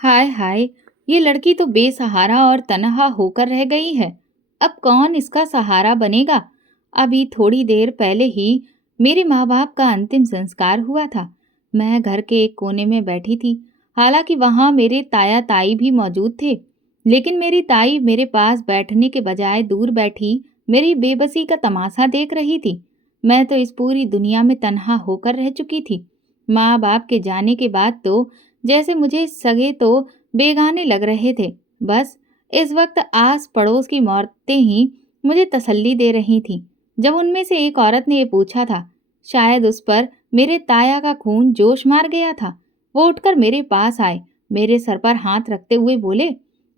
हाय हाय, ये लड़की तो बेसहारा और तनहा होकर रह गई है। अब कौन इसका सहारा बनेगा। अभी थोड़ी देर पहले ही मेरे माँ बाप का अंतिम संस्कार हुआ था। मैं घर के एक कोने में बैठी थी। हालांकि वहाँ मेरे ताया ताई भी मौजूद थे, लेकिन मेरी ताई मेरे पास बैठने के बजाय दूर बैठी मेरी बेबसी का तमाशा देख रही थी। मैं तो इस पूरी दुनिया में तन्हा होकर रह चुकी थी। माँ बाप के जाने के बाद तो जैसे मुझे सगे तो बेगाने लग रहे थे। बस इस वक्त आस पड़ोस की औरतें ही मुझे तसल्ली दे रही थीं। जब उनमें से एक औरत ने ये पूछा था, शायद उस पर मेरे ताया का खून जोश मार गया था। वो उठकर मेरे पास आए, मेरे सर पर हाथ रखते हुए बोले,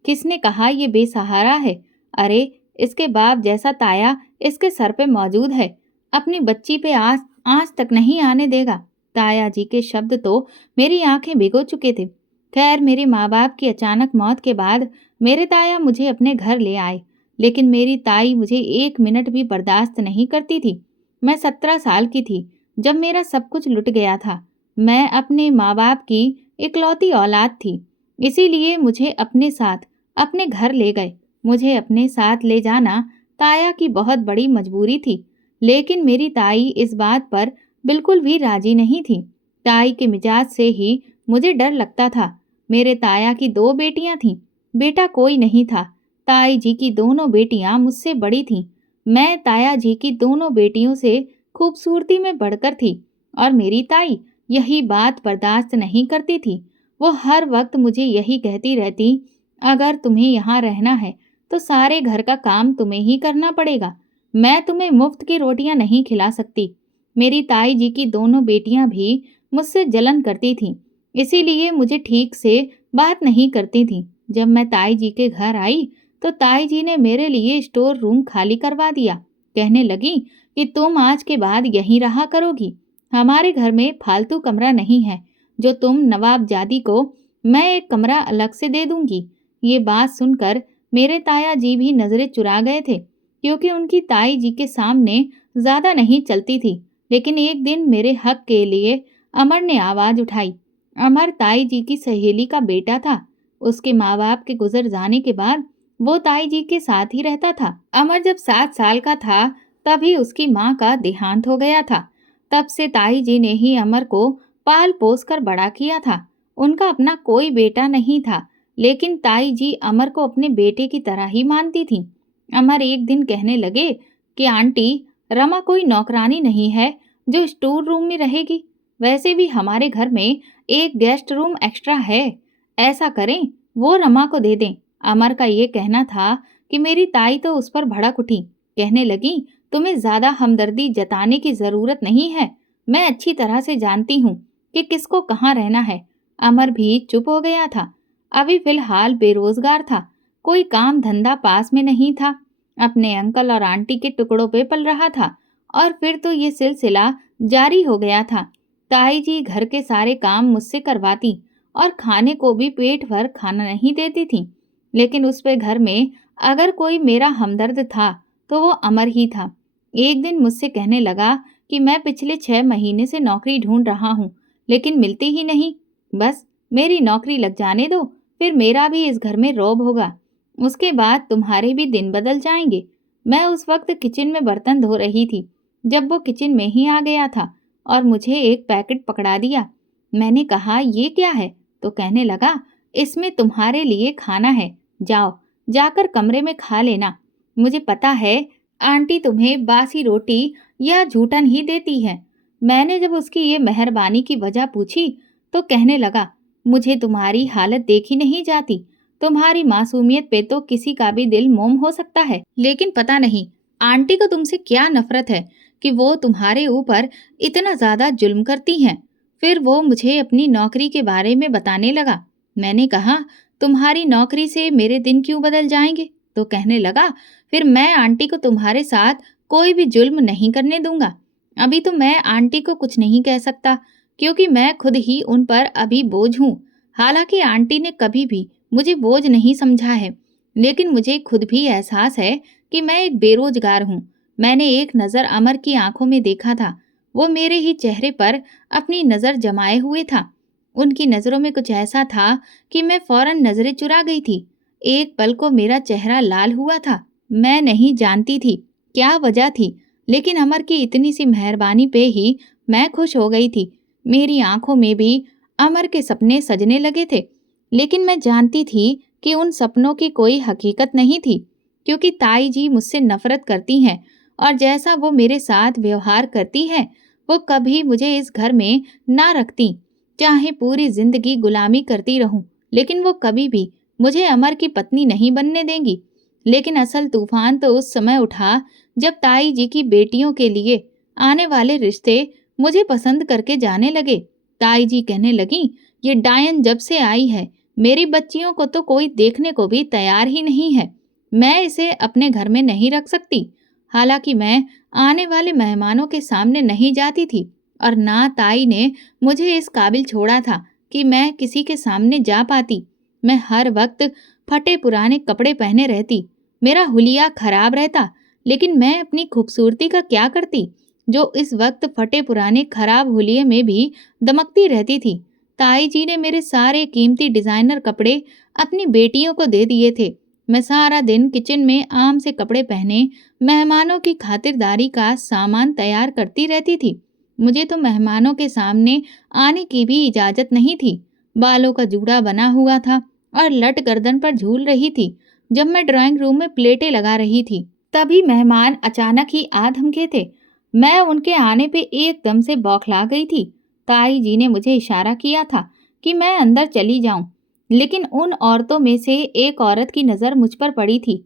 किसने कहा ये बेसहारा है? अरे, इसके बाप जैसा ताया इसके सर पे मौजूद है। अपनी बच्ची पे आँच आँच तक नहीं आने देगा। ताया जी के शब्द तो मेरी आंखें भिगो चुके थे। खैर, मेरे माँ बाप की अचानक मौत के बाद मेरे ताया मुझे अपने घर ले आए, लेकिन मेरी ताई मुझे एक मिनट भी बर्दाश्त नहीं करती थी। मैं 17 साल की थी जब मेरा सब कुछ लुट गया था। मैं अपने माँ बाप की इकलौती औलाद थी, इसीलिए मुझे अपने साथ अपने घर ले गए। मुझे अपने साथ ले जाना ताया की बहुत बड़ी मजबूरी थी, लेकिन मेरी ताई इस बात पर बिल्कुल भी राजी नहीं थी। ताई के मिजाज से ही मुझे डर लगता था। मेरे ताया की दो बेटियां थीं, बेटा कोई नहीं था। ताई जी की दोनों बेटियां मुझसे बड़ी थीं। मैं ताया जी की दोनों बेटियों से खूबसूरती में बढ़कर थी, और मेरी ताई यही बात बर्दाश्त नहीं करती थी। वो हर वक्त मुझे यही कहती रहती, अगर तुम्हें यहाँ रहना है तो सारे घर का काम तुम्हें ही करना पड़ेगा। मैं तुम्हें मुफ्त की रोटियां नहीं खिला सकती। मेरी ताई जी की दोनों बेटियां भी मुझसे जलन करती थीं, इसीलिए मुझे ठीक से बात नहीं करती थीं। जब मैं ताई जी के घर आई तो ताई जी ने मेरे लिए स्टोर रूम खाली करवा दिया। कहने लगी कि तुम आज के बाद यहीं रहा करोगी। हमारे घर में फालतू कमरा नहीं है, जो तुम नवाबजादी को मैं एक कमरा अलग से दे दूंगी। ये बात सुनकर मेरे ताया जी भी नजरें चुरा गए थे, क्योंकि उनकी ताई जी के सामने ज्यादा नहीं चलती थी। लेकिन एक दिन मेरे हक के लिए अमर ने आवाज उठाई। अमर ताई जी की सहेली का बेटा था। उसके माँ बाप के गुजर जाने के बाद वो ताई जी के साथ ही रहता था। अमर जब 7 साल का था तभी उसकी माँ का देहांत हो गया था। तब से ताई जी ने ही अमर को पाल पोस कर बड़ा किया था। उनका अपना कोई बेटा नहीं था, लेकिन ताई जी अमर को अपने बेटे की तरह ही मानती थी। अमर एक दिन कहने लगे कि आंटी, रमा कोई नौकरानी नहीं है जो स्टोर रूम में रहेगी। वैसे भी हमारे घर में एक गेस्ट रूम एक्स्ट्रा है। ऐसा करें, वो रमा को दे दें। अमर का ये कहना था कि मेरी ताई तो उस पर भड़क उठी। कहने लगी, तुम्हें ज्यादा हमदर्दी जताने की जरूरत नहीं है। मैं अच्छी तरह से जानती हूँ कि किसको कहाँ रहना है। अमर भी चुप हो गया था। अभी फिलहाल बेरोजगार था, कोई काम धंधा पास में नहीं था। अपने अंकल और आंटी के टुकड़ों पे पल रहा था। और फिर तो ये सिलसिला जारी हो गया था। ताई जी घर के सारे काम मुझसे करवाती और खाने को भी पेट भर खाना नहीं देती थी। लेकिन उस पे घर में अगर कोई मेरा हमदर्द था तो वो अमर ही था। एक दिन मुझसे कहने लगा कि मैं पिछले 6 महीने से नौकरी ढूंढ रहा हूँ, लेकिन मिलती ही नहीं। बस मेरी नौकरी लग जाने दो, फिर मेरा भी इस घर में रौब होगा। उसके बाद तुम्हारे भी दिन बदल जाएंगे। मैं उस वक्त किचन में बर्तन धो रही थी जब वो किचन में ही आ गया था और मुझे एक पैकेट पकड़ा दिया। मैंने कहा, ये क्या है? तो कहने लगा, इसमें तुम्हारे लिए खाना है, जाओ जाकर कमरे में खा लेना। मुझे पता है आंटी तुम्हें बासी रोटी या झूठन ही देती है। मैंने जब उसकी ये मेहरबानी की वजह पूछी तो कहने लगा, मुझे तुम्हारी हालत देखी नहीं जाती। तुम्हारी मासूमियत पे तो किसी का भी दिल मोम हो सकता है, लेकिन पता नहीं आंटी को तुमसे क्या नफरत है कि वो तुम्हारे ऊपर इतना ज्यादा जुल्म करती हैं। फिर वो मुझे अपनी नौकरी के बारे में बताने लगा। मैंने कहा, तुम्हारी नौकरी से मेरे दिन क्यों बदल जाएंगे? तो कहने लगा, फिर मैं आंटी को तुम्हारे साथ कोई भी जुल्म नहीं करने दूंगा। अभी तो मैं आंटी को कुछ नहीं कह सकता, क्योंकि मैं खुद ही उन पर अभी बोझ हूँ। हालांकि आंटी ने कभी भी मुझे बोझ नहीं समझा है, लेकिन मुझे खुद भी एहसास है कि मैं एक बेरोजगार हूँ। मैंने एक नज़र अमर की आंखों में देखा था। वो मेरे ही चेहरे पर अपनी नज़र जमाए हुए था। उनकी नज़रों में कुछ ऐसा था कि मैं फौरन नज़रें चुरा गई थी। एक पल को मेरा चेहरा लाल हुआ था। मैं नहीं जानती थी क्या वजह थी, लेकिन अमर की इतनी सी मेहरबानी पे ही मैं खुश हो गई थी। मेरी आंखों में भी अमर के सपने सजने लगे थे, लेकिन मैं जानती थी कि उन सपनों की कोई हकीकत नहीं थी, क्योंकि ताई जी मुझसे नफरत करती हैं और जैसा वो मेरे साथ व्यवहार करती हैं, वो कभी मुझे इस घर में ना रखती। चाहे पूरी जिंदगी गुलामी करती रहूं, लेकिन वो कभी भी मुझे अमर की पत्नी नहीं बनने देंगी। लेकिन असल तूफान तो उस समय उठा जब ताई जी की बेटियों के लिए आने वाले रिश्ते मुझे पसंद करके जाने लगे। ताई जी कहने लगी, ये डायन जब से आई है, मेरी बच्चियों को तो कोई देखने को भी तैयार ही नहीं है। मैं इसे अपने घर में नहीं रख सकती। हालांकि मैं आने वाले मेहमानों के सामने नहीं जाती थी और ना ताई ने मुझे इस काबिल छोड़ा था कि मैं किसी के सामने जा पाती। मैं हर वक्त फटे पुराने कपड़े पहने रहती, मेरा हुलिया खराब रहता, लेकिन मैं अपनी खूबसूरती का क्या करती, जो इस वक्त फटे पुराने खराब हुलिये में भी दमकती रहती थी। ताई जी ने मेरे सारे कीमती डिजाइनर कपड़े अपनी बेटियों को दे दिए थे। मैं सारा दिन किचन में आम से कपड़े पहने मेहमानों की खातिरदारी का सामान तैयार करती रहती थी। मुझे तो मेहमानों के सामने आने की भी इजाजत नहीं थी। बालों का जूड़ा बना हुआ था और लट गर्दन पर झूल रही थी। जब मैं ड्राइंग रूम में प्लेटें लगा रही थी, तभी मेहमान अचानक ही आ धमके थे। मैं उनके आने पे एकदम से बौखला गई थी। ताई जी ने मुझे इशारा किया था कि मैं अंदर चली जाऊं, लेकिन उन औरतों में से एक औरत की नज़र मुझ पर पड़ी थी।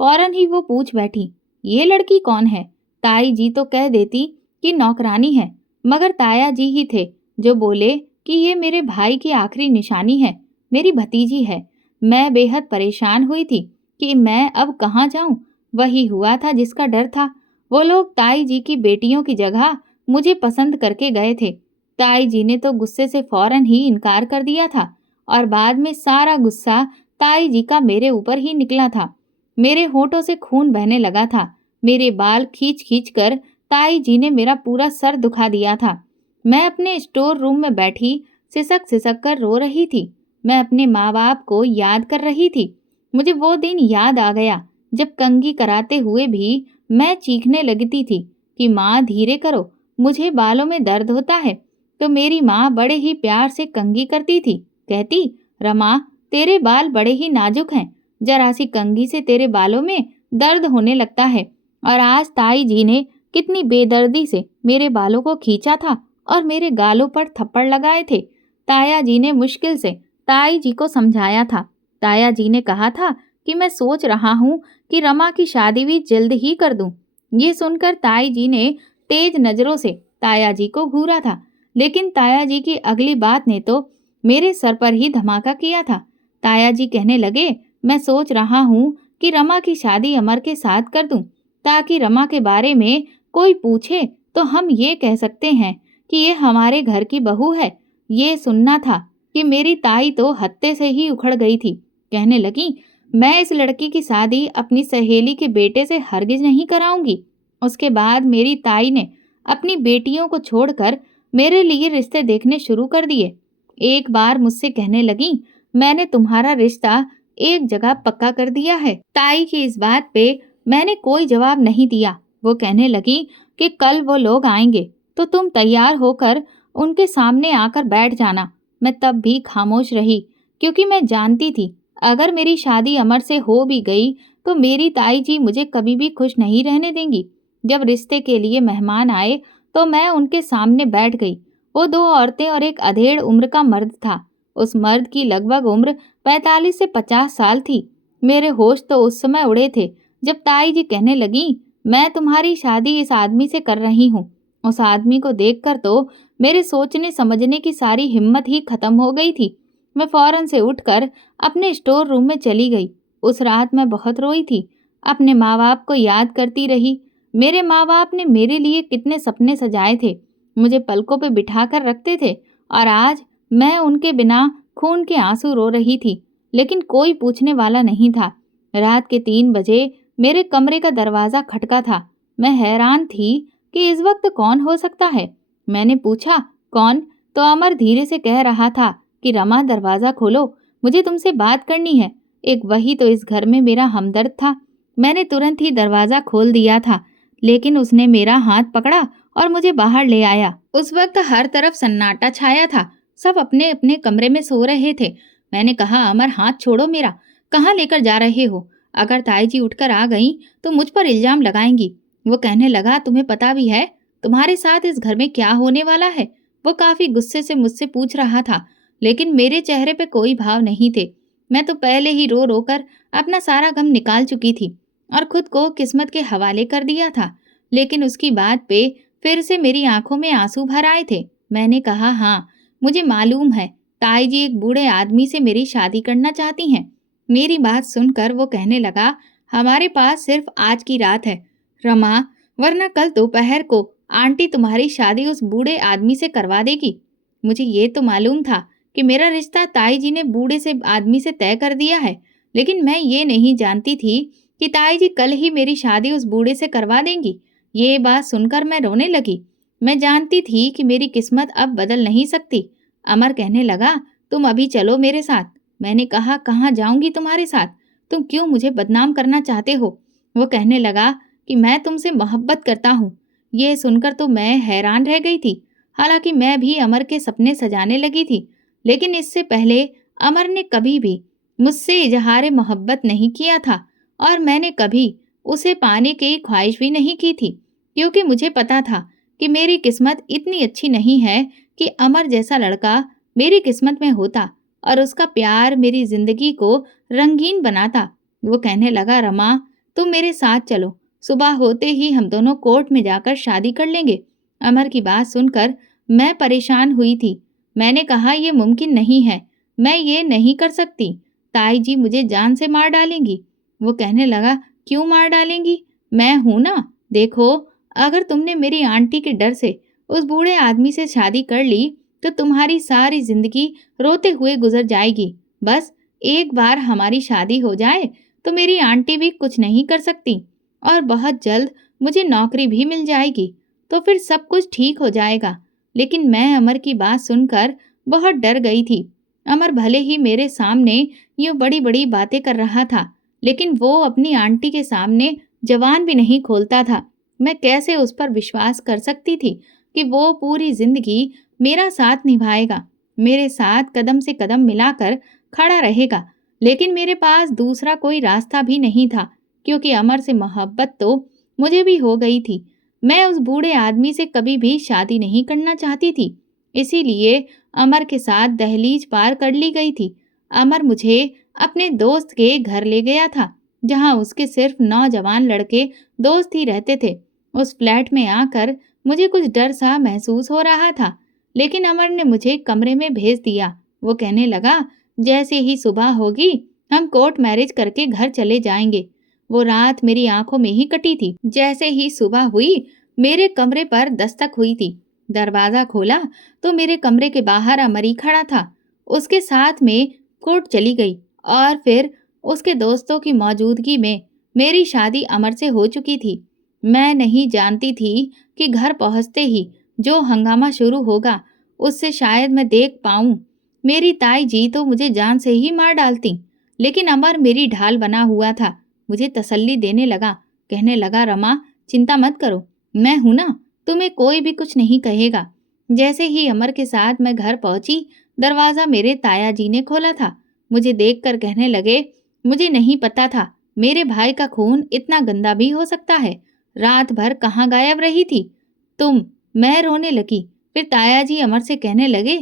फौरन ही वो पूछ बैठी, ये लड़की कौन है? ताई जी तो कह देती कि नौकरानी है, मगर ताया जी ही थे जो बोले कि ये मेरे भाई की आखिरी निशानी है, मेरी भतीजी है। मैं बेहद परेशान हुई थी कि मैं अब कहाँ जाऊं। वही हुआ था जिसका डर था। वो लोग ताई जी की बेटियों की जगह मुझे पसंद करके गए थे। ताई जी ने तो गुस्से से फौरन ही इनकार कर दिया था और बाद में सारा गुस्सा ताई जी का मेरे ऊपर ही निकला था। मेरे होठों से खून बहने लगा था। मेरे बाल खींच खींच कर ताई जी ने मेरा पूरा सर दुखा दिया था। मैं अपने स्टोर रूम में बैठी सिसक सिसक कर रो रही थी। मैं अपने माँ बाप को याद कर रही थी। मुझे वो दिन याद आ गया जब कंघी कराते हुए भी मैं चीखने लगती थी कि माँ धीरे करो, मुझे बालों में दर्द होता है। तो मेरी माँ बड़े ही प्यार से कंघी करती थी, कहती, रमा, तेरे बाल बड़े ही नाजुक हैं, जरा सी कंघी से तेरे बालों में दर्द होने लगता है। और आज ताई जी ने कितनी बेदर्दी से मेरे बालों को खींचा था और मेरे गालों पर थप्पड़ लगाए थे। ताया जी ने मुश्किल से ताई जी को समझाया था। ताया जी ने कहा था कि मैं सोच रहा हूँ कि रमा की शादी भी जल्द ही कर दूं। ये सुनकर ताई जी ने तेज नजरों से ताया जी को घूरा था, लेकिन ताया जी की अगली बात ने तो मेरे सर पर ही धमाका किया था। ताया जी कहने लगे, मैं सोच रहा हूँ कि रमा की शादी अमर के साथ कर दूं, ताकि रमा के बारे में कोई पूछे तो हम ये कह सकते हैं कि ये हमारे घर की बहू है। ये सुनना था कि मेरी ताई तो हत्ते से ही उखड़ गई थी। कहने लगी, मैं इस लड़की की शादी अपनी सहेली के बेटे से हरगिज नहीं कराऊंगी। उसके बाद मेरी ताई ने अपनी बेटियों को छोड़कर मेरे लिए रिश्ते देखने शुरू कर दिए। एक बार मुझसे कहने लगी, मैंने तुम्हारा रिश्ता एक जगह पक्का कर दिया है। ताई की इस बात पे मैंने कोई जवाब नहीं दिया। वो कहने लगी कि कल वो लोग आएंगे तो तुम तैयार होकर उनके सामने आकर बैठ जाना। मैं तब भी खामोश रही, क्योंकि मैं जानती थी अगर मेरी शादी अमर से हो भी गई तो मेरी ताई जी मुझे कभी भी खुश नहीं रहने देंगी। जब रिश्ते के लिए मेहमान आए तो मैं उनके सामने बैठ गई। वो दो औरतें और एक अधेड़ उम्र का मर्द था। उस मर्द की लगभग उम्र 45 से 50 साल थी। मेरे होश तो उस समय उड़े थे जब ताई जी कहने लगी, मैं तुम्हारी शादी इस आदमी से कर रही हूँ। उस आदमी को देखकर तो मेरे सोचने समझने की सारी हिम्मत ही खत्म हो गई थी। मैं फौरन से उठकर अपने स्टोर रूम में चली गई। उस रात मैं बहुत रोई थी। अपने माँ बाप को याद करती रही। मेरे माँ बाप ने मेरे लिए कितने सपने सजाए थे, मुझे पलकों पे बिठा कर रखते थे, और आज मैं उनके बिना खून के आंसू रो रही थी, लेकिन कोई पूछने वाला नहीं था। रात के 3 बजे मेरे कमरे का दरवाज़ा खटका था। मैं हैरान थी कि इस वक्त कौन हो सकता है। मैंने पूछा, कौन? तो अमर धीरे से कह रहा था कि रमा दरवाज़ा खोलो, मुझे तुमसे बात करनी है। एक वही तो इस घर में मेरा हमदर्द था। मैंने तुरंत ही दरवाज़ा खोल दिया था, लेकिन उसने मेरा हाथ पकड़ा और मुझे बाहर ले आया। उस वक्त हर तरफ सन्नाटा छाया था, सब अपने अपने कमरे में सो रहे थे। मैंने कहा, अमर हाथ छोड़ो मेरा, कहाँ लेकर जा रहे हो? अगर ताई जी उठकर आ गईं तो मुझ पर इल्जाम लगाएंगी। वो कहने लगा, तुम्हें पता भी है तुम्हारे साथ इस घर में क्या होने वाला है? वो काफी गुस्से से मुझसे पूछ रहा था, लेकिन मेरे चेहरे पे कोई भाव नहीं थे। मैं तो पहले ही रो रो कर अपना सारा गम निकाल चुकी थी और खुद को किस्मत के हवाले कर दिया था। लेकिन उसकी बात पे फिर से मेरी आंखों में आंसू भर आए थे। मैंने कहा, हाँ, मुझे मालूम है ताई जी एक बूढ़े आदमी से मेरी शादी करना चाहती हैं। मेरी बात सुनकर वो कहने लगा, हमारे पास सिर्फ आज की रात है रमा, वरना कल दोपहर को आंटी तुम्हारी शादी उस बूढ़े आदमी से करवा देगी। मुझे ये तो मालूम था कि मेरा रिश्ता ताई जी ने बूढ़े से आदमी से तय कर दिया है, लेकिन मैं ये नहीं जानती थी कि ताई जी कल ही मेरी शादी उस बूढ़े से करवा देंगी। ये बात सुनकर मैं रोने लगी। मैं जानती थी कि मेरी किस्मत अब बदल नहीं सकती। अमर कहने लगा, तुम अभी चलो मेरे साथ। मैंने कहा, कहाँ जाऊंगी तुम्हारे साथ? तुम क्यों मुझे बदनाम करना चाहते हो? वो कहने लगा कि मैं तुमसे मोहब्बत करता हूँ। ये सुनकर तो मैं हैरान रह गई थी। हालांकि मैं भी अमर के सपने सजाने लगी थी, लेकिन इससे पहले अमर ने कभी भी मुझसे इजहार मोहब्बत नहीं किया था और मैंने कभी उसे पाने की ख्वाहिश भी नहीं की थी, क्योंकि मुझे पता था कि मेरी किस्मत इतनी अच्छी नहीं है कि अमर जैसा लड़का मेरी किस्मत में होता और उसका प्यार मेरी जिंदगी को रंगीन बनाता। वो कहने लगा, रमा, तुम मेरे साथ चलो, सुबह होते ही हम दोनों कोर्ट में जाकर शादी कर लेंगे। अमर की बात सुनकर मैं परेशान हुई थी। मैंने कहा, यह मुमकिन नहीं है, मैं ये नहीं कर सकती। ताई जी मुझे जान से मार डालेंगी। वो कहने लगा, क्यों मार डालेंगी? मैं हूं ना। देखो, अगर तुमने मेरी आंटी के डर से उस बूढ़े आदमी से शादी कर ली तो तुम्हारी सारी जिंदगी रोते हुए गुजर जाएगी। बस एक बार हमारी शादी हो जाए तो मेरी आंटी भी कुछ नहीं कर सकती और बहुत जल्द मुझे नौकरी भी मिल जाएगी, तो फिर सब कुछ ठीक हो जाएगा। लेकिन मैं अमर की बात सुनकर बहुत डर गई थी। अमर भले ही मेरे सामने यूं बड़ी बड़ी बातें कर रहा था, लेकिन वो अपनी आंटी के सामने जबान भी नहीं खोलता था। मैं कैसे उस पर विश्वास कर सकती थी कि वो पूरी जिंदगी मेरा साथ निभाएगा, मेरे साथ कदम से कदम मिलाकर खड़ा रहेगा। लेकिन मेरे पास दूसरा कोई रास्ता भी नहीं था, क्योंकि अमर से मोहब्बत तो मुझे भी हो गई थी। मैं उस बूढ़े आदमी से कभी भी शादी नहीं करना चाहती थी, इसीलिए अमर के साथ दहलीज पार कर ली गई थी। अमर मुझे अपने दोस्त के घर ले गया था, जहां उसके सिर्फ नौजवान लड़के दोस्त ही रहते थे। उस फ्लैट में आकर मुझे कुछ डर सा महसूस हो रहा था, लेकिन अमर ने मुझे कमरे में भेज दिया। वो कहने लगा, जैसे ही सुबह होगी हम कोर्ट मैरिज करके घर चले जाएंगे। वो रात मेरी आंखों में ही कटी थी। जैसे ही सुबह हुई मेरे कमरे पर दस्तक हुई थी। दरवाजा खोला तो मेरे कमरे के बाहर अमर ही खड़ा था। उसके साथ में कोर्ट चली गई और फिर उसके दोस्तों की मौजूदगी में मेरी शादी अमर से हो चुकी थी। मैं नहीं जानती थी कि घर पहुंचते ही जो हंगामा शुरू होगा उससे शायद मैं देख पाऊं। मेरी ताई जी तो मुझे जान से ही मार डालती, लेकिन अमर मेरी ढाल बना हुआ था। मुझे तसल्ली देने लगा, कहने लगा, रमा, चिंता मत करो, मैं हूं ना, तुम्हें कोई भी कुछ नहीं कहेगा। जैसे ही अमर के साथ मैं घर पहुंची, दरवाजा मेरे ताया जी ने खोला था। मुझे देखकर कहने लगे, मुझे नहीं पता था मेरे भाई का खून इतना गंदा भी हो सकता है। रात भर कहाँ गायब रही थी तुम? मैं रोने लगी। फिर ताया जी अमर से कहने लगे,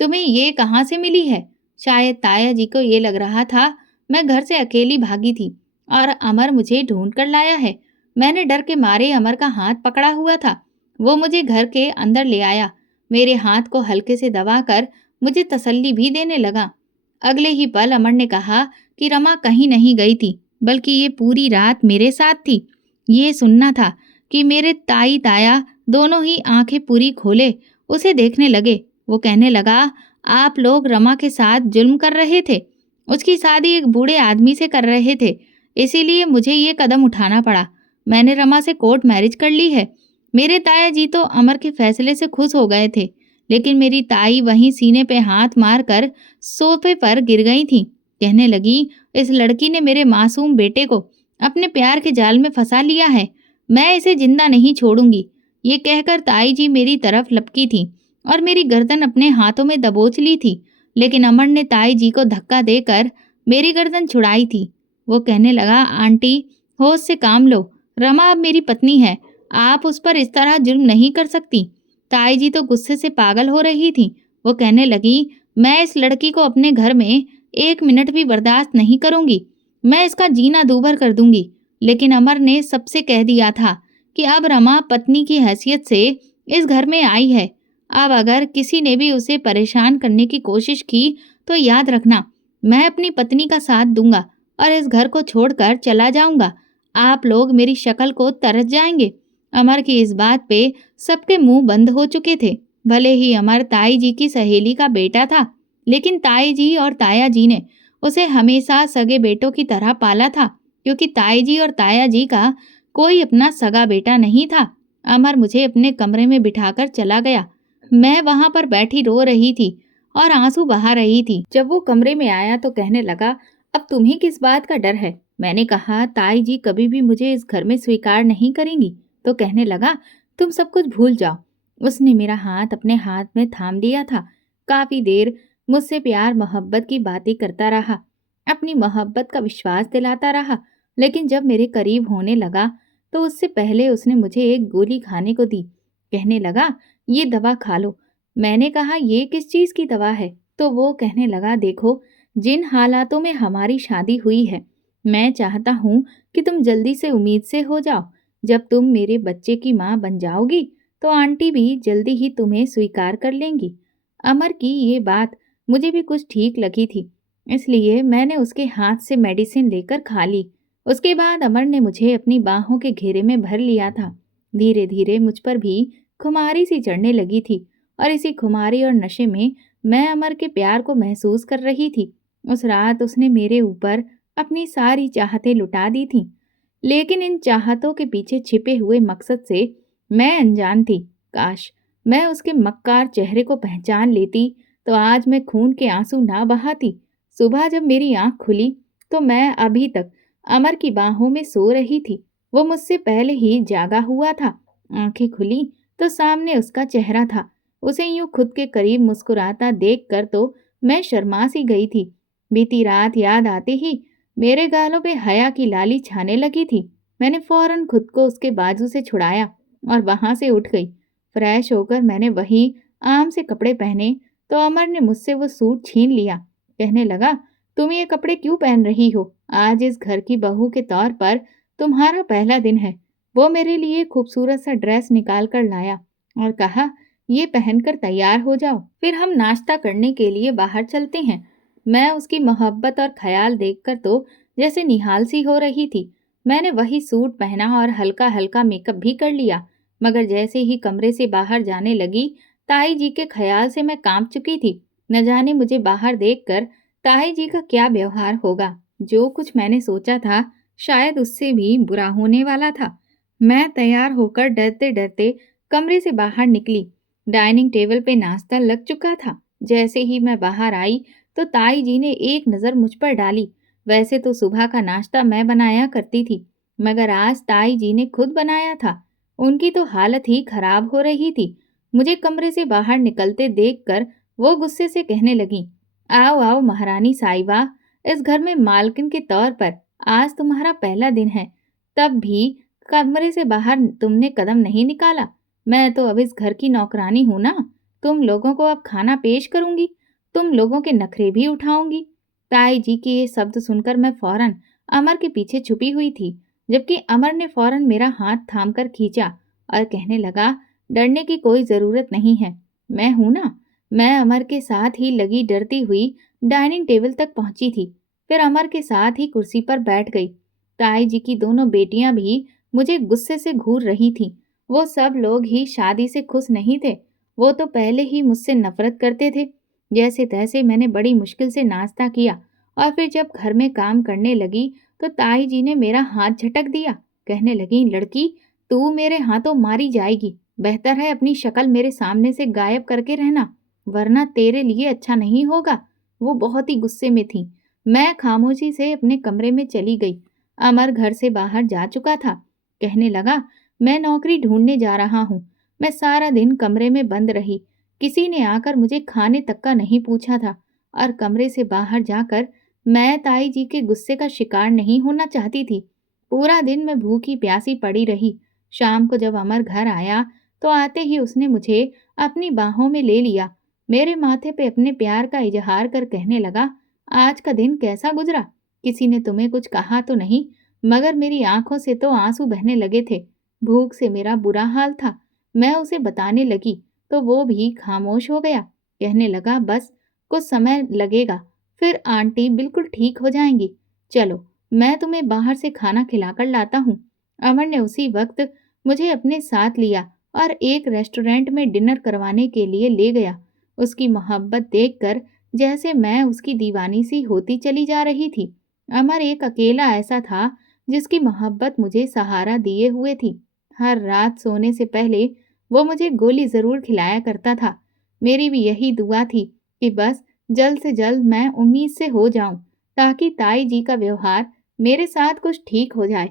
तुम्हें ये कहाँ से मिली है? शायद ताया जी को ये लग रहा था मैं घर से अकेली भागी थी और अमर मुझे ढूंढ कर लाया है। मैंने डर के मारे अमर का हाथ पकड़ा हुआ था। वो मुझे घर के अंदर ले आया, मेरे हाथ को हल्के से दबाकर मुझे तसल्ली भी देने लगा। अगले ही पल अमर ने कहा कि रमा कहीं नहीं गई थी, बल्कि ये पूरी रात मेरे साथ थी। ये सुनना था कि मेरे ताई ताया दोनों ही आंखें पूरी खोले उसे देखने लगे। वो कहने लगा, आप लोग रमा के साथ जुल्म कर रहे थे, उसकी शादी एक बूढ़े आदमी से कर रहे थे, इसीलिए मुझे ये कदम उठाना पड़ा। मैंने रमा से कोर्ट मैरिज कर ली है। मेरे ताया जी तो अमर के फैसले से खुश हो गए थे, लेकिन मेरी ताई वहीं सीने पे हाथ मारकर सोफे पर गिर गई थीं। कहने लगी, इस लड़की ने मेरे मासूम बेटे को अपने प्यार के जाल में फंसा लिया है। मैं इसे जिंदा नहीं छोड़ूंगी। ये कहकर ताई जी मेरी तरफ लपकी थी और मेरी गर्दन अपने हाथों में दबोच ली थी। लेकिन अमर ने ताई जी को धक्का देकर मेरी गर्दन छुड़ाई थी। वो कहने लगा, आंटी, होश से काम लो। रमा अब मेरी पत्नी है। आप उस पर इस तरह जुल्म नहीं कर सकती। ताई जी तो गुस्से से पागल हो रही थी। वो कहने लगी, मैं इस लड़की को अपने घर में 1 मिनट भी बर्दाश्त नहीं करूंगी। मैं इसका जीना दूभर कर दूंगी। लेकिन अमर ने सबसे कह दिया था कि अब रमा पत्नी की हैसियत से इस घर में आई है। अब अगर किसी ने भी उसे परेशान करने की कोशिश की तो याद रखना, मैं अपनी पत्नी का साथ दूंगा और इस घर को छोड़कर चला जाऊंगा। आप लोग मेरी शक्ल को तरस जाएंगे। अमर की इस बात पे सबके मुंह बंद हो चुके थे। भले ही अमर ताई जी की सहेली का बेटा था, लेकिन ताई जी और ताया जी ने उसे हमेशा सगे बेटों की तरह पाला था, क्योंकि ताई जी और ताया जी का कोई अपना सगा बेटा नहीं था। अमर मुझे अपने कमरे में बिठाकर चला गया। मैं वहां पर बैठी रो रही थी और आंसू बहा रही थी। जब वो कमरे में आया तो कहने लगा, अब तुम्हें किस बात का डर है? मैंने कहा, ताई जी कभी भी मुझे इस घर में स्वीकार नहीं करेंगी। तो कहने लगा, तुम सब कुछ भूल जाओ। उसने मेरा हाथ अपने हाथ में थाम लिया था। काफी देर मुझसे प्यार मोहब्बत की बातें करता रहा, अपनी मोहब्बत का विश्वास दिलाता रहा। लेकिन जब मेरे करीब होने लगा तो उससे पहले उसने मुझे एक गोली खाने को दी। कहने लगा, ये दवा खा लो। मैंने कहा, ये किस चीज की दवा है? तो वो कहने लगा, देखो, जिन हालातों में हमारी शादी हुई है, मैं चाहता हूँ कि तुम जल्दी से उम्मीद से हो जाओ। जब तुम मेरे बच्चे की माँ बन जाओगी तो आंटी भी जल्दी ही तुम्हें स्वीकार कर लेंगी। अमर की ये बात मुझे भी कुछ ठीक लगी थी, इसलिए मैंने उसके हाथ से मेडिसिन लेकर खा ली। उसके बाद अमर ने मुझे अपनी बाहों के घेरे में भर लिया था। धीरे धीरे मुझ पर भी खुमारी सी चढ़ने लगी थी और इसी खुमारी और नशे में मैं अमर के प्यार को महसूस कर रही थी। उस रात उसने मेरे ऊपर अपनी सारी चाहतें लुटा दी थीं, लेकिन इन चाहतों के पीछे छिपे हुए मकसद से मैं अनजान थी। काश मैं उसके मक्कार चेहरे को पहचान लेती तो आज मैं खून के आंसू ना बहाती। सुबह जब मेरी आंख खुली तो मैं अभी तक अमर की बाहों में सो रही थी। वो मुझसे पहले ही जागा हुआ था। आंखें खुली तो सामने उसका चेहरा था। उसे यूं खुद के करीब मुस्कुराता देखकर तो मैं शर्मा सी गई थी। बीती रात याद आते ही मेरे गालों पे हया की लाली छाने लगी थी। मैंने फौरन खुद को उसके बाजू से छुड़ाया और वहां से उठ गई। फ्रेश होकर मैंने वही आम से कपड़े पहने तो अमर ने मुझसे वो सूट छीन लिया। कहने लगा, तुम ये कपड़े क्यों पहन रही हो? आज इस घर की बहू के तौर पर तुम्हारा पहला दिन है। वो मेरे लिए खूबसूरत सा ड्रेस निकाल कर लाया और कहा, ये पहनकर तैयार हो जाओ, फिर हम नाश्ता करने के लिए बाहर चलते हैं। मैं उसकी मोहब्बत और ख्याल देखकर तो जैसे निहाल सी हो रही थी। मैंने वही सूट पहना और हल्का हल्का मेकअप भी कर लिया, मगर जैसे ही कमरे से बाहर जाने लगी, ताई जी के ख्याल से मैं कांप चुकी थी। न जाने मुझे बाहर देखकर ताई जी का क्या व्यवहार होगा। जो कुछ मैंने सोचा था शायद उससे भी बुरा होने वाला था। मैं तैयार होकर डरते डरते कमरे से बाहर निकली। डाइनिंग टेबल पे नाश्ता लग चुका था। जैसे ही मैं बाहर आई तो ताई जी ने एक नज़र मुझ पर डाली। वैसे तो सुबह का नाश्ता मैं बनाया करती थी, मगर आज ताई जी ने खुद बनाया था। उनकी तो हालत ही खराब हो रही थी। मुझे कमरे से बाहर निकलते देखकर वो गुस्से से कहने लगी, आओ आओ महारानी साहिबा, इस घर में मालकिन के तौर पर आज तुम्हारा पहला दिन है, तब भी कमरे से बाहर तुमने कदम नहीं निकाला। मैं तो अब इस घर की नौकरानी हूं ना। तुम लोगों को अब खाना पेश करूंगी, तुम लोगों के नखरे भी उठाऊंगी। ताई जी के ये शब्द सुनकर मैं फौरन अमर के पीछे छुपी हुई थी, जबकि अमर ने फौरन मेरा हाथ थामकर खींचा और कहने लगा, डरने की कोई जरूरत नहीं है, मैं हूं ना। मैं अमर के साथ ही लगी डरती हुई डाइनिंग टेबल तक पहुंची थी, फिर अमर के साथ ही कुर्सी पर बैठ गई। ताई जी की दोनों बेटियां भी मुझे गुस्से से घूर रही थीं। वो सब लोग ही शादी से खुश नहीं थे। वो तो पहले ही मुझसे नफरत करते थे। जैसे तैसे मैंने बड़ी मुश्किल से नाश्ता किया और फिर जब घर में काम करने लगी तो ताई जी ने मेरा हाथ झटक दिया। कहने लगी, लड़की, तू मेरे हाथों मारी जाएगी। बेहतर है अपनी शक्ल मेरे सामने से गायब करके रहना, वरना तेरे लिए अच्छा नहीं होगा। वो बहुत ही गुस्से में थी। मैं खामोशी से अपने कमरे में चली गई। अमर घर से बाहर जा चुका था। कहने लगा, मैं नौकरी ढूंढने जा रहा हूँ। मैं सारा दिन कमरे में बंद रही। किसी ने आकर मुझे खाने तक का नहीं पूछा था, और कमरे से बाहर जाकर मैं ताई जी के गुस्से का शिकार नहीं होना चाहती थी। पूरा दिन मैं भूखी प्यासी पड़ी रही। शाम को जब अमर घर आया तो आते ही उसने मुझे अपनी बाहों में ले लिया। मेरे माथे पे अपने प्यार का इजहार कर कहने लगा, आज का दिन कैसा गुजरा? किसी ने तुम्हें कुछ कहा तो नहीं? मगर मेरी आंखों से तो आंसू बहने लगे थे। भूख से मेरा बुरा हाल था। मैं उसे बताने लगी तो वो भी खामोश हो गया। कहने लगा, बस कुछ समय लगेगा, फिर आंटी बिल्कुल ठीक हो जाएंगी। चलो, मैं तुम्हें बाहर से खाना खिलाकर लाता हूँ। अमर ने उसी वक्त मुझे अपने साथ लिया और एक रेस्टोरेंट में डिनर करवाने के लिए ले गया। उसकी मोहब्बत देखकर जैसे मैं उसकी दीवानी सी होती चली जा रही थी। अमर एक अकेला ऐसा था जिसकी मोहब्बत मुझे सहारा दिए हुए थी। हर रात सोने से पहले वो मुझे गोली जरूर खिलाया करता था। मेरी भी यही दुआ थी कि बस जल्द से जल्द मैं उम्मीद से हो जाऊं, ताकि ताई जी का व्यवहार मेरे साथ कुछ ठीक हो जाए।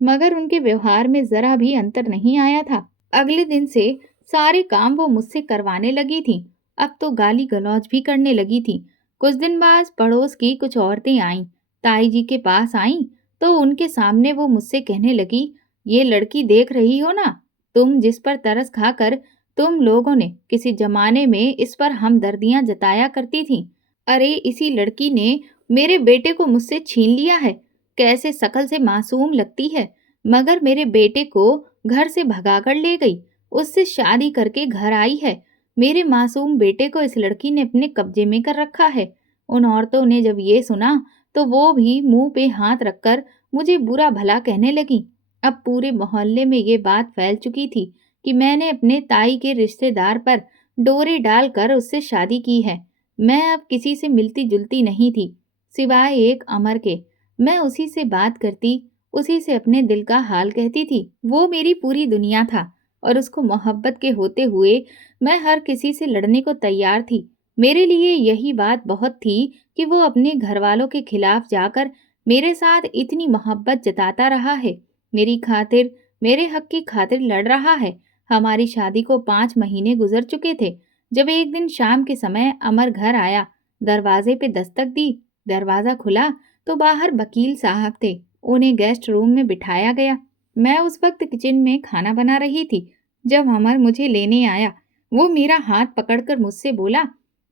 मगर उनके व्यवहार में जरा भी अंतर नहीं आया था। अगले दिन से सारे काम वो मुझसे करवाने लगी थी। अब तो गाली गलौज भी करने लगी थी। कुछ दिन बाद पड़ोस की कुछ औरतें आईं। ताई जी के पास आईं तो उनके सामने वो मुझसे कहने लगी, ये लड़की देख रही हो ना, तुम जिस पर तरस खाकर तुम लोगों ने किसी जमाने में इस पर हमदर्दियां जताया करती थी, अरे इसी लड़की ने मेरे बेटे को मुझसे छीन लिया है। कैसे शकल से मासूम लगती है, मगर मेरे बेटे को घर से भगाकर ले गई। उससे शादी करके घर आई है। मेरे मासूम बेटे को इस लड़की ने अपने कब्जे में कर रखा है। उन औरतों ने जब ये सुना तो वो भी मुंह पे हाथ रखकर मुझे बुरा भला कहने लगी। अब पूरे मोहल्ले में ये बात फैल चुकी थी कि मैंने अपने ताई के रिश्तेदार पर डोरे डालकर उससे शादी की है। मैं अब किसी से मिलती जुलती नहीं थी, सिवाय एक अमर के। मैं उसी से बात करती, उसी से अपने दिल का हाल कहती थी। वो मेरी पूरी दुनिया था, और उसको मोहब्बत के होते हुए मैं हर किसी से लड़ने को तैयार थी। मेरे लिए यही बात बहुत थी कि वो अपने घर वालों के खिलाफ जाकर मेरे साथ इतनी मोहब्बत जताता रहा है। मेरी खातिर, मेरे हक की खातिर लड़ रहा है। हमारी शादी को 5 महीने गुजर चुके थे जब एक दिन शाम के समय अमर घर आया। दरवाजे पे दस्तक दी। दरवाजा खुला तो बाहर वकील साहब थे। उन्हें गेस्ट रूम में बिठाया गया। मैं उस वक्त किचन में खाना बना रही थी जब अमर मुझे लेने आया। वो मेरा हाथ पकड़कर मुझसे बोला,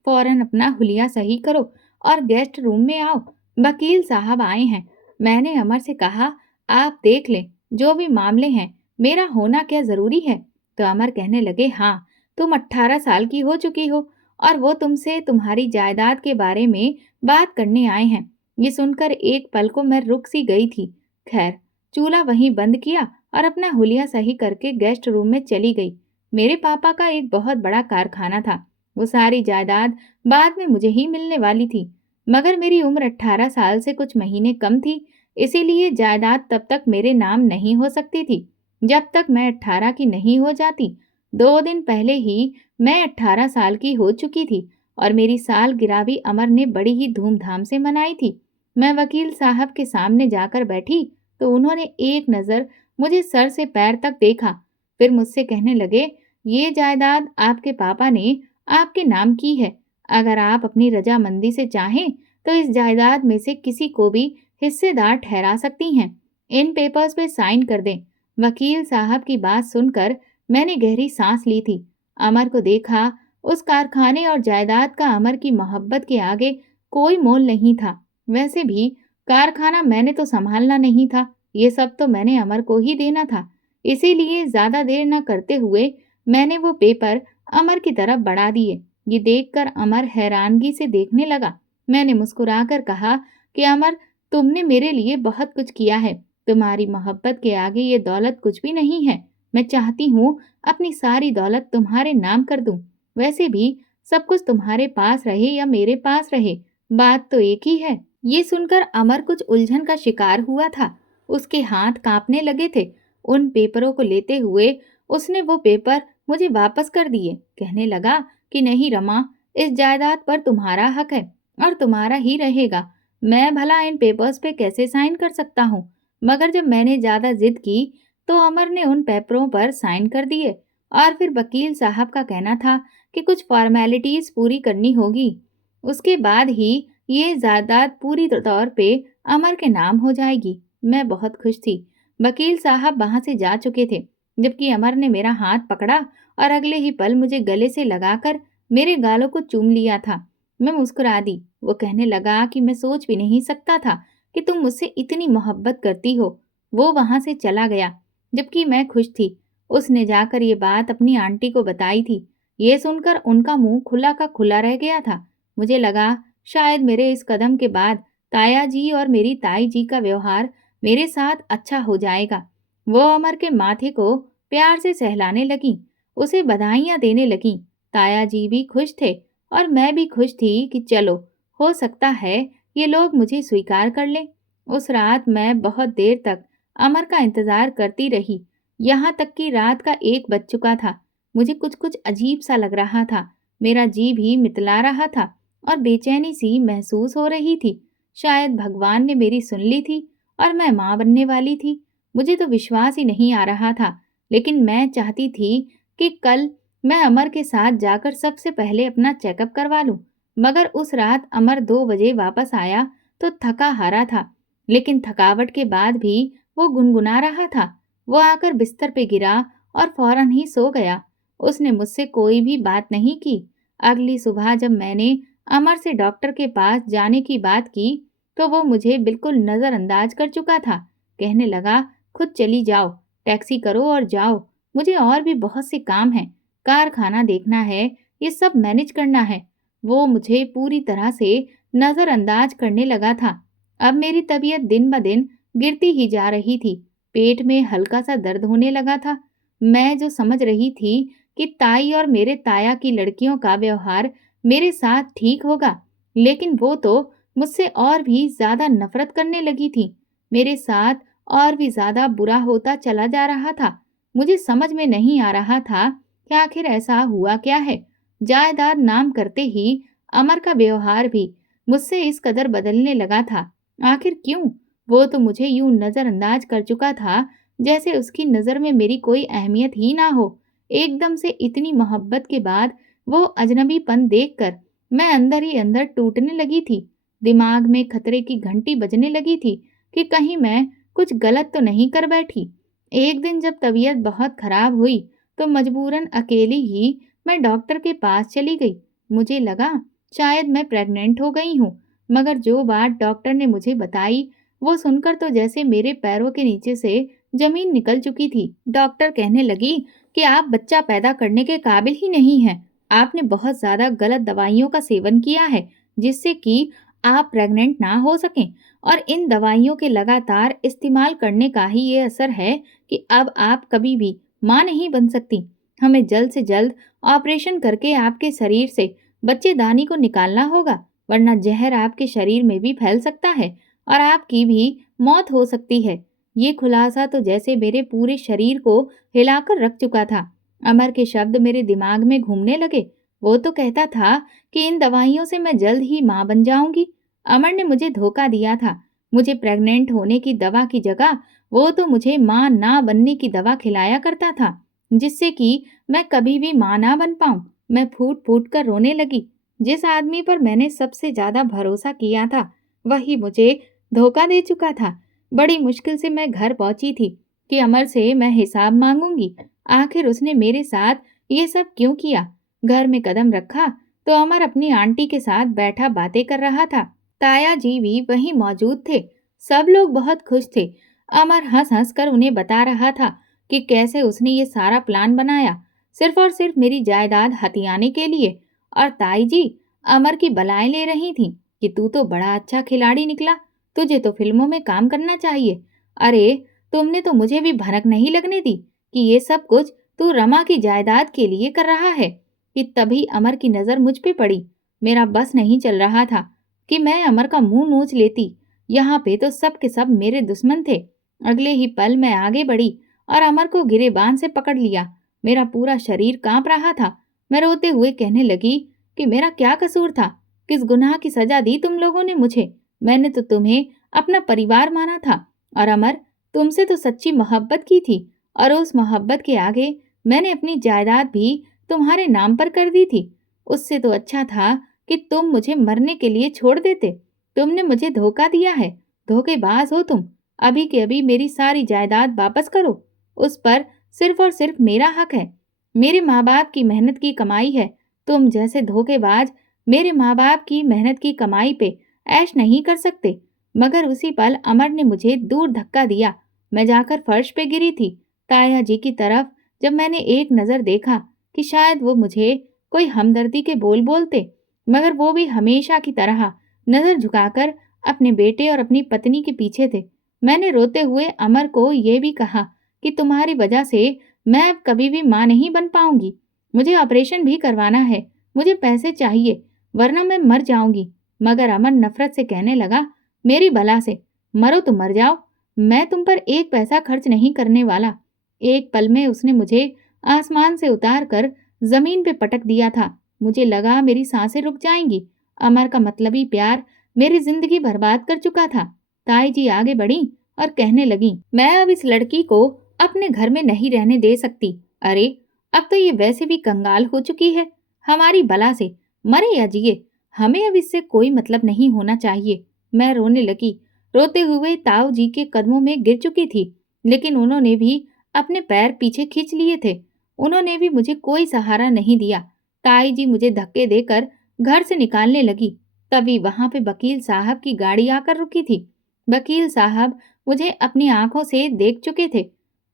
फौरन अपना हुलिया सही करो और गेस्ट रूम में आओ, वकील साहब आए हैं। मैंने अमर से कहा, आप देख लें, जो भी मामले हैं, मेरा होना क्या जरूरी है? तो अमर कहने लगे, हाँ, तुम 18 साल की हो चुकी हो और वो तुमसे तुम्हारी जायदाद के बारे में बात करने आए हैं। ये सुनकर एक पल को मैं रुक सी गई थी। खैर, चूल्हा वहीं बंद किया और अपना हुलिया सही करके गेस्ट रूम में चली गई। मेरे पापा का एक बहुत बड़ा कारखाना था। वो सारी जायदाद बाद में मुझे ही मिलने वाली थी, मगर मेरी उम्र 18 साल से कुछ महीने कम थी, इसीलिए जायदाद तब तक मेरे नाम नहीं हो सकती थी जब तक मैं 18 की नहीं हो जाती। 2 दिन पहले ही मैं 18 साल की हो चुकी थी और मेरी सालगिरह भी अमर ने बड़ी ही धूमधाम से मनाई थी। मैं वकील साहब के सामने जाकर बैठी तो उन्होंने एक नज़र मुझे सर से पैर तक देखा। फिर मुझसे कहने लगे, ये जायदाद आपके पापा ने आपके नाम की है। अगर आप अपनी रजामंदी से चाहें तो इस जायदाद में से किसी को भी हिस्सेदार ठहरा सकती हैं। इन पेपर्स पे साइन कर दें। वकील साहब की बात सुनकर मैंने गहरी सांस ली थी। अमर को देखा। उस कारखाने और जायदाद का अमर की मोहब्बत के आगे कोई मोल नहीं था। वैसे भी कारखाना मैंने तो संभालना नहीं था, ये सब तो मैंने अमर को ही देना था। इसीलिए ज्यादा देर न करते हुए मैंने वो पेपर अमर की तरफ बढ़ा दिए। ये देखकर अमर हैरानगी से देखने लगा। मैंने मुस्कुराकर कहा कि अमर, तुमने मेरे लिए बहुत कुछ किया है। तुम्हारी मोहब्बत के आगे ये दौलत कुछ भी नहीं है। मैं चाहती हूँ अपनी सारी दौलत तुम्हारे नाम कर दूं। वैसे भी सब कुछ तुम्हारे पास रहे या मेरे पास रहे, बात तो एक ही है। ये सुनकर अमर कुछ उलझन का शिकार हुआ था। उसके हाथ कांपने लगे थे। उन पेपरों को लेते हुए उसने वो पेपर मुझे वापस कर दिए। कहने लगा कि नहीं रमा, इस जायदाद पर तुम्हारा हक है और तुम्हारा ही रहेगा। मैं भला इन पेपर्स पे कैसे साइन कर सकता हूँ? मगर जब मैंने ज्यादा जिद की तो अमर ने उन पेपरों पर साइन कर दिए और फिर वकील साहब का कहना था कि कुछ फॉर्मेलिटीज पूरी करनी होगी। उसके बाद ही ये जायदाद पूरी तौर पे अमर के नाम हो जाएगी। मैं बहुत खुश थी। वकील साहब वहां से जा चुके थे, जबकि अमर ने मेरा हाथ पकड़ा और अगले ही पल मुझे गले से लगाकर मेरे गालों को चूम लिया था। मैं मुस्कुरा दी। वो कहने लगा कि मैं सोच भी नहीं सकता था कि तुम मुझसे इतनी मोहब्बत करती हो। वो वहां से चला गया, जबकि मैं खुश थी। उसने जाकर ये बात अपनी आंटी को बताई थी। ये सुनकर उनका मुंह खुला का खुला रह गया था। मुझे लगा शायद मेरे इस कदम के बाद ताया जी और मेरी ताई जी का व्यवहार मेरे साथ अच्छा हो जाएगा। वो अमर के माथे को प्यार से सहलाने लगी, उसे बधाइयां देने लगी। ताया जी भी खुश थे और मैं भी खुश थी कि चलो, हो सकता है ये लोग मुझे स्वीकार कर लें। उस रात मैं बहुत देर तक अमर का इंतजार करती रही, यहाँ तक कि रात का 1 बज चुका था। मुझे कुछ कुछ अजीब सा लग रहा था। मेरा जी भी मितला रहा था और बेचैनी सी महसूस हो रही थी। शायद भगवान ने मेरी सुन ली थी और मैं माँ बनने वाली थी। मुझे तो विश्वास ही नहीं आ रहा था, लेकिन मैं चाहती थी कि कल मैं अमर के साथ जाकर सबसे पहले अपना चेकअप करवा लूं। मगर उस रात अमर 2 बजे वापस आया तो थका हारा था, लेकिन थकावट के बाद भी वो गुनगुना रहा था। वो आकर बिस्तर पे गिरा और फौरन ही सो गया। उसने मुझसे कोई भी बात नहीं की। अगली सुबह जब मैंने अमर से डॉक्टर के पास जाने की बात की तो वो मुझे बिल्कुल नजरअंदाज कर चुका था। कहने लगा, खुद चली जाओ, टैक्सी करो और जाओ। मुझे और भी बहुत से काम हैं, कारखाना देखना है, ये सब मैनेज करना है। वो मुझे पूरी तरह से नजरअंदाज करने लगा था। अब मेरी तबीयत दिन ब दिन गिरती ही जा रही थी। पेट में हल्का सा दर्द होने लगा था। मैं जो समझ रही थी कि ताई और मेरे ताया की लड़कियों का व्यवहार मेरे साथ ठीक होगा, लेकिन वो तो मुझसे और भी ज्यादा नफरत करने लगी थी। मेरे साथ और भी ज्यादा बुरा होता चला जा रहा था। मुझे समझ में नहीं आ रहा था कि आखिर ऐसा हुआ क्या है। जायदाद नाम करते ही अमर का व्यवहार भी मुझसे इस कदर बदलने लगा था। आखिर क्यों? वो तो मुझे यूं नजरअंदाज कर चुका था जैसे उसकी नजर में मेरी कोई अहमियत ही ना हो। एकदम से इतनी मोहब्बत के बाद वो अजनबीपन देखकर मैं अंदर ही अंदर टूटने लगी थी। दिमाग में खतरे की घंटी बजने लगी थी कि कहीं मैं कुछ गलत तो नहीं कर बैठी। एक दिन जब तबीयत बहुत खराब हुई तो मजबूरन अकेली ही मैं डॉक्टर के पास चली गई। मुझे लगा शायद मैं प्रेग्नेंट हो गई हूँ, मगर जो बात डॉक्टर ने मुझे बताई वो सुनकर तो जैसे मेरे पैरों के नीचे से जमीन निकल चुकी थी। डॉक्टर कहने लगी कि आप बच्चा पैदा करने के काबिल ही नहीं हैं। आपने बहुत ज्यादा गलत दवाइयों का सेवन किया है, जिससे कि आप प्रेग्नेंट ना हो सकें, और इन दवाइयों के लगातार इस्तेमाल करने का ही ये असर है कि अब आप कभी भी मां नहीं बन सकती। हमें जल्द से जल्द ऑपरेशन करके आपके शरीर से बच्चेदानी को निकालना होगा, वरना जहर आपके शरीर में भी फैल सकता है और आपकी भी मौत हो सकती है। ये खुलासा तो जैसे मेरे पूरे शरीर को हिलाकर रख चुका था। अमर के शब्द मेरे दिमाग में घूमने लगे। वो तो कहता था कि इन दवाइयों से मैं जल्द ही मां बन जाऊंगी। अमर ने मुझे धोखा दिया था। मुझे प्रेग्नेंट होने की दवा की जगह वो तो मुझे मां ना बनने की दवा खिलाया करता था, जिससे कि मैं कभी भी मां ना बन पाऊं। मैं फूट फूट कर रोने लगी। जिस आदमी पर मैंने सबसे ज्यादा भरोसा किया था वही मुझे धोखा दे चुका था। बड़ी मुश्किल से मैं घर पहुंची थी कि अमर से मैं हिसाब मांगूंगी। आखिर उसने मेरे साथ ये सब क्यों किया? घर में कदम रखा तो अमर अपनी आंटी के साथ बैठा बातें कर रहा था। ताया जी भी वहीं मौजूद थे। सब लोग बहुत खुश थे। अमर हंस हंस कर उन्हें बता रहा था कि कैसे उसने ये सारा प्लान बनाया, सिर्फ और सिर्फ मेरी जायदाद हथियाने के लिए। और ताई जी अमर की बलाएं ले रही थीं कि तू तो बड़ा अच्छा खिलाड़ी निकला, तुझे तो फिल्मों में काम करना चाहिए। अरे, तुमने तो मुझे भी भनक नहीं लगने दी कि ये सब कुछ तू रमा की जायदाद के लिए कर रहा है। कि तभी अमर की नजर मुझ पे पड़ी। मेरा बस नहीं चल रहा था कि मैं अमर का मुंह नोच लेती। यहाँ पे तो सब के सब मेरे दुश्मन थे। अगले ही पल मैं आगे बढ़ी और अमर को गिरेबान से पकड़ लिया। ताया जी, अमर की बलाएं ले रही थी कि तू तो बड़ा अच्छा खिलाड़ी निकला, तुझे तो फिल्मों में काम करना चाहिए। अरे, तुमने तो मुझे भी भनक नहीं लगने दी कि ये सब कुछ तू रमा की जायदाद के लिए कर रहा है। कि तभी अमर की नजर मुझ पे पड़ी। मेरा बस नहीं चल रहा था कि मैं अमर का मुंह नोच लेती। यहाँ पे तो सब के सब मेरे दुश्मन थे। अगले ही पल मैं आगे बढ़ी और अमर को मेरा पूरा शरीर कांप रहा था। मैं रोते हुए कहने लगी कि मेरा क्या कसूर था? किस गुनाह की सजा दी तुम लोगों ने मुझे? मैंने तो तुम्हें अपना परिवार माना था। और अमर, तुमसे तो सच्ची मोहब्बत की थी, और उस मोहब्बत के आगे मैंने अपनी जायदाद भी तुम्हारे नाम पर कर दी थी। उससे तो अच्छा था कि तुम मुझे मरने के लिए छोड़ देते। तुमने मुझे धोखा दिया है। धोखेबाज हो तुम। अभी के अभी मेरी सारी जायदाद वापस करो। उस पर सिर्फ और सिर्फ मेरा हक है। मेरे माँ बाप की मेहनत की कमाई है। तुम जैसे धोखेबाज मेरे माँ बाप की मेहनत की कमाई पे ऐश नहीं कर सकते। मगर उसी पल अमर ने मुझे दूर धक्का दिया। मैं जाकर फर्श पे गिरी थी। ताया जी की तरफ जब मैंने एक नज़र देखा कि शायद वो मुझे कोई हमदर्दी के बोल बोलते, मगर वो भी हमेशा की तरह नज़र झुकाकर अपने बेटे और अपनी पत्नी के पीछे थे। मैंने रोते हुए अमर को ये भी कहा कि तुम्हारी वजह से मैं अब कभी भी माँ नहीं बन पाऊंगी। मुझे ऑपरेशन भी करवाना है। मुझे पैसे चाहिए, वरना मैं मर जाऊंगी। मगर अमर नफरत से कहने लगा, मेरी भला से मरो तो मर जाओ। मैं तुम पर एक पैसा खर्च नहीं करने वाला। एक पल में उसने मुझे आसमान से उतार कर जमीन पे पटक दिया था। मुझे लगा मेरी सांसें रुक जाएंगी। अमर का मतलबी प्यार मेरी जिंदगी बर्बाद कर चुका था। ताई जी आगे बढ़ी और कहने लगी, मैं अब इस लड़की को अपने घर में नहीं रहने दे सकती। अरे, अब तो ये वैसे भी कंगाल हो चुकी है। हमारी बला से मरे या जिए, हमें अब इससे कोई मतलब नहीं होना चाहिए। मैं रोने लगी। रोते हुए ताऊ जी के कदमों में गिर चुकी थी, लेकिन उन्होंने भी अपने पैर पीछे खींच लिए थे। उन्होंने भी मुझे कोई सहारा नहीं दिया। ताई जी मुझे धक्के देकर घर से निकालने लगी। तभी वहां पे वकील साहब की गाड़ी आकर रुकी थी। वकील साहब मुझे अपनी आंखों से देख चुके थे।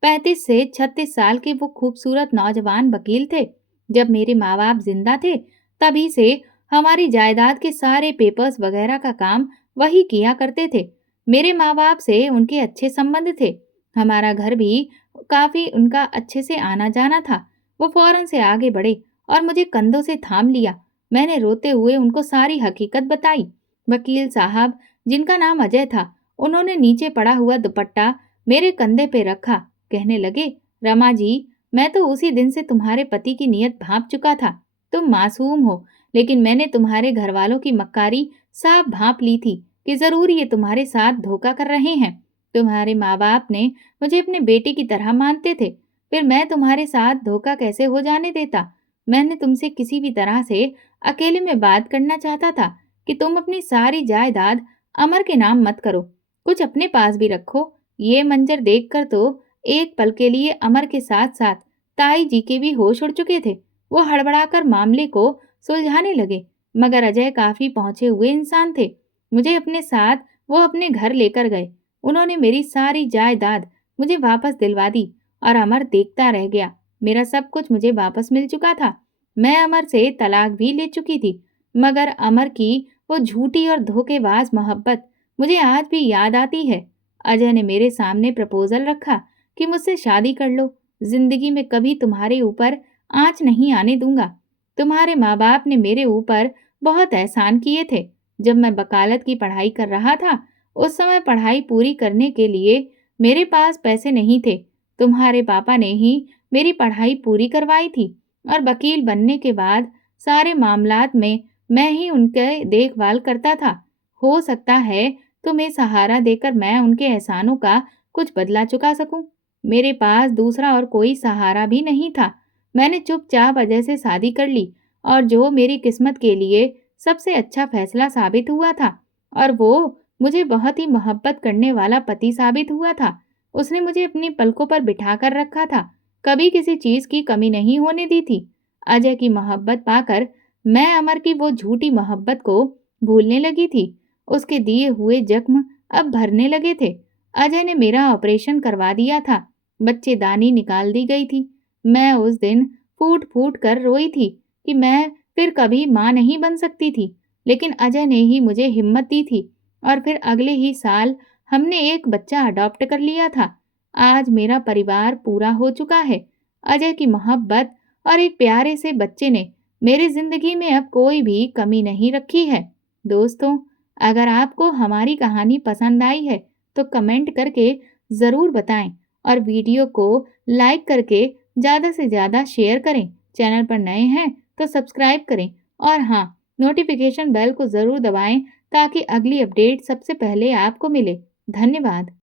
35 से 36 साल के वो खूबसूरत नौजवान वकील थे। जब मेरे माँ बाप जिंदा थे, तभी से हमारी जायदाद के सारे पेपर्स वगैरह का काम वही किया करते थे। मेरे माँ बाप से उनके अच्छे संबंध थे। हमारा घर भी काफी उनका अच्छे से आना जाना था। वो फौरन से आगे बढ़े और मुझे कंधों से थाम लिया। मैंने रोते हुए उनको सारी हकीकत बताई। वकील साहब, जिनका नाम अजय था, उन्होंने नीचे पड़ा हुआ दुपट्टा मेरे कंधे पे रखा। कहने लगे, रमा जी, मैं तो उसी दिन से तुम्हारे पति की नीयत भांप चुका था। तुम मासूम हो, लेकिन मैंने तुम्हारे घर वालों की मक्कारी साफ भांप ली थी कि जरूर ये तुम्हारे साथ धोखा कर रहे हैं। तुम्हारे माँ बाप ने मुझे अपने बेटे की तरह मानते थे, फिर मैं तुम्हारे साथ धोखा कैसे हो जाने देता। मैंने तुमसे किसी भी तरह से अकेले में बात करना चाहता था कि तुम अपनी सारी जायदाद अमर के नाम मत करो, कुछ अपने पास भी रखो। ये मंजर देखकर तो एक पल के लिए अमर के साथ साथ ताई जी के भी होश उड़ चुके थे। वो हड़बड़ाकर मामले को सुलझाने लगे, मगर अजय काफी पहुंचे हुए इंसान थे। मुझे अपने साथ वो अपने घर लेकर गए। उन्होंने मेरी सारी जायदाद मुझे वापस दिलवा दी और अमर देखता रह गया। मेरा सब कुछ मुझे वापस मिल चुका था। मैं अमर से तलाक भी ले चुकी थी, मगर अमर की वो झूठी और धोखेबाज मोहब्बत मुझे आज भी याद आती है। अजय ने मेरे सामने प्रपोजल रखा कि मुझसे शादी कर लो। जिंदगी में कभी तुम्हारे ऊपर आंच नहीं आने दूंगा। तुम्हारे माँ बाप ने मेरे ऊपर बहुत एहसान किए थे। जब मैं वकालत की पढ़ाई कर रहा था, उस समय पढ़ाई पूरी करने के लिए मेरे पास पैसे नहीं थे। तुम्हारे पापा ने ही मेरी पढ़ाई पूरी करवाई थी, और वकील बनने के बाद सारे मामलात में मैं ही उनके देखभाल करता था। हो सकता है तुम्हें सहारा देकर मैं उनके एहसानों का कुछ बदला चुका सकूं। मेरे पास दूसरा और कोई सहारा भी नहीं था। मैंने चुपचाप अजय से शादी कर ली, और जो मेरी किस्मत के लिए सबसे अच्छा फैसला साबित हुआ था। और वो मुझे बहुत ही मोहब्बत करने वाला पति साबित हुआ था। उसने मुझे अपनी पलकों पर बिठाकर रखा था, कभी किसी चीज की कमी नहीं होने दी थी। अजय की मोहब्बत पाकर मैं अमर की वो झूठी मोहब्बत को भूलने लगी थी। उसके दिए हुए जख्म अब भरने लगे थे। अजय ने मेरा ऑपरेशन करवा दिया था। बच्चेदानी निकाल दी गई थी। मैं उस दिन फूट फूट कर रोई थी कि मैं फिर कभी माँ नहीं बन सकती थी, लेकिन अजय ने ही मुझे हिम्मत दी थी, और फिर अगले ही साल हमने एक बच्चा अडॉप्ट कर लिया था। आज मेरा परिवार पूरा हो चुका है। अजय की मोहब्बत और एक प्यारे से बच्चे ने मेरी जिंदगी में अब कोई भी कमी नहीं रखी है। दोस्तों, अगर आपको हमारी कहानी पसंद आई है तो कमेंट करके ज़रूर बताएं, और वीडियो को लाइक करके ज़्यादा से ज़्यादा शेयर करें। चैनल पर नए हैं तो सब्सक्राइब करें और हाँ, नोटिफिकेशन बेल को ज़रूर दबाएं ताकि अगली अपडेट सबसे पहले आपको मिले। धन्यवाद।